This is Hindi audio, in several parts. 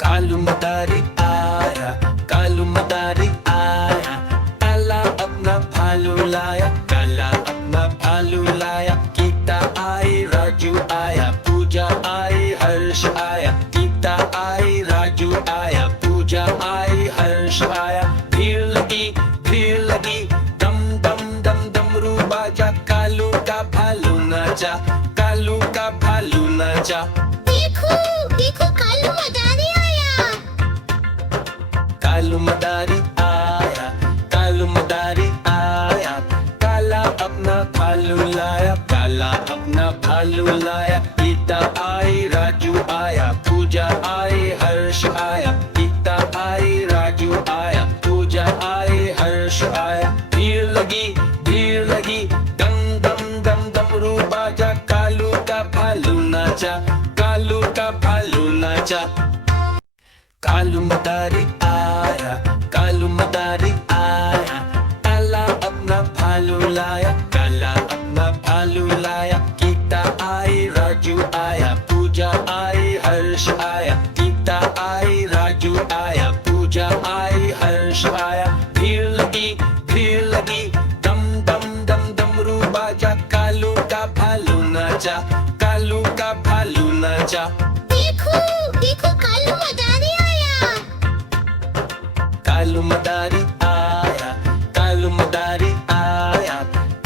कालू मदारी आया, कालू मदारी आया, काला अपना भालू लाया, काला अपना भालू लाया। गीता आई, राजू आया, पूजा आई, हर्ष आया। गीता आई, राजू आया, पूजा आई, हर्ष आया। भीड़ लगी, दम दम दम डमरू बाजा। कालू का भालू नाचा, कालू का भालू नाचा। देखो देखो कालू मदारी आया। कालू मदारी आया, कालू मदारी आया, काला अपना भालू लाया, काला अपना भालू लाया। गीता आई, राजू आया, पूजा आई, हर्ष आया। गीता आई, राजू आया, पूजा आई, हर्ष आया। भीड़ लगी, दम दम दम डमरू बाजा। कालू का भालू नाचा, कालू का भालू नाचा। कालू मदारी आया, कालू मदारी आया, काला अपना भालू लाया, काला अपना भालू लाया। गीता आई, राजू आया, पूजा आई, हर्ष आया। गीता आई, राजू आया, पूजा आई, हर्ष आया। भीड़ लगी, दम दम दम डमरू बाजा। कालू का भालू नाचा, कालू का भालू नाचा। देखो देखो कालू मदारी आया। कालू मदारी आया, कालू मदारी आया,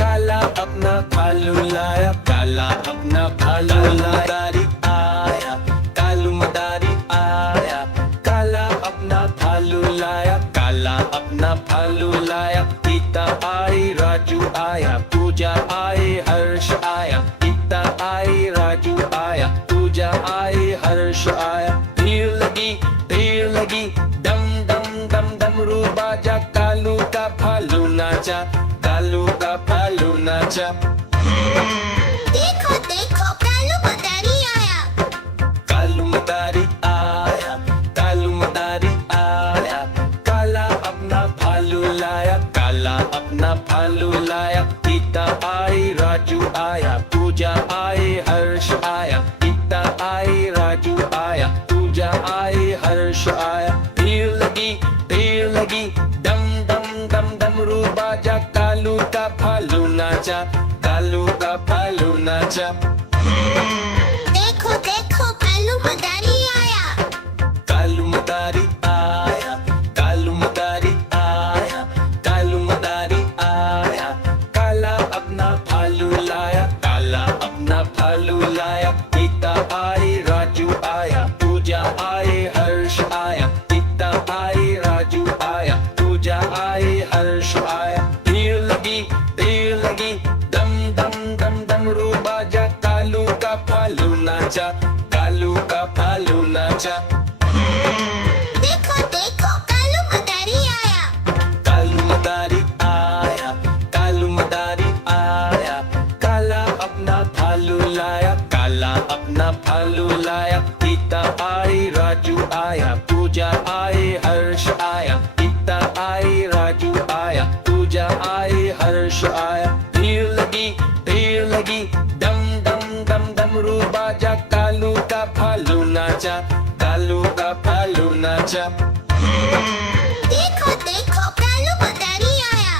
काला अपना भालू लाया, काला अपना भालू मदारी आया, कालू मदारी आया, काला अपना भालू लाया, काला अपना भालू लाया। गीता आई, राजू आया, पूजा आई, हर्ष आया। गीता आई, राजू आया, पूजा आई, हर्ष आया। भीड़ लगी, दम दम दम डमरू बाजा। कालू का भालू नाचा, कालू का भालू नाचा। देखो देखो कालू मदारी आया। कालू मदारी आया, कालू मदारी आया, काला अपना भालू लाया, काला अपना भालू लाया। गीता आई, राजू आया, पूजा आई, हर्ष आया। गीता आई, राजू आया, पूजा आई, हर्ष आया। भीड़ लगी, दम दम दम डमरू बाजा। कालू का भालू नाचा, कालू का भालू नाचा। देखो देखो कालू मदारी आया। कालू मदारी आया, कालू मदारी आया, कालू मदारी आया, काला अपना भालू लाया, काला अपना भालू लाया। गीता आई, राजू आया, पूजा आई, हर्ष आया। गीता आई, राजू आया, पूजा आई, हर्ष आया। भीड़ लगी, दम दम दम डमरू बाजा। कालू का भालू नाचा, कालू का भालू नाचा। देखो देखो कालू मदारी आया। कालू मदारी आया, कालू मदारी आया, काला अपना भालू लाया, काला अपना भालू लाया। गीता आई, राजू आया, पूजा आई, हर्ष आया। गीता आई, राजू आया, पूजा आई, हर्ष आया। भीड़ लगी, दम दम दम डमरू बाजा। कालू का भालू नाचा, कालू का भालू नाचा। देखो देखो कालू मदारी आया।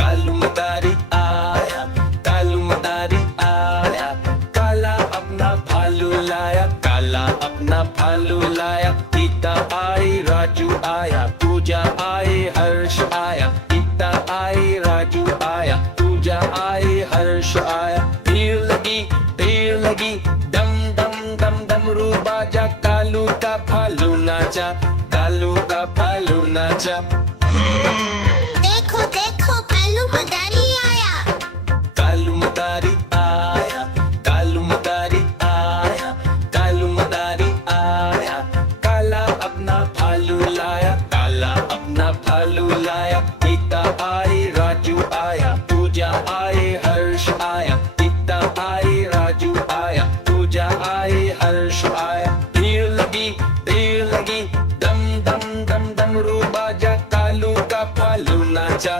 कालू मदारी आया, कालू मदारी आया, काला अपना भालू लाया, काला अपना भालू लाया। गीता आई, राजू आया, पूजा आई, हर्ष आया। गीता आई, राजू आया, पूजा आई, हर्ष आया। भीड़ लगी, दम दम दम डमरू बाजा। कालू का भालू नाचा, कालू का भालू नाचा। देखो देखो कालू मदारी आया। कालू मदारी आया, कालू मदारी आया, कालू मदारी आया, काला अपना भालू लाया, काला अपना भालू लाया। गीता आई, राजू आया, पूजा आई, हर्ष आया। गीता आई, राजू आया, पूजा आई, हर्ष आया। भीड़ लगी, दम दम दम डमरू बाजा। कालू का भालू नाचा,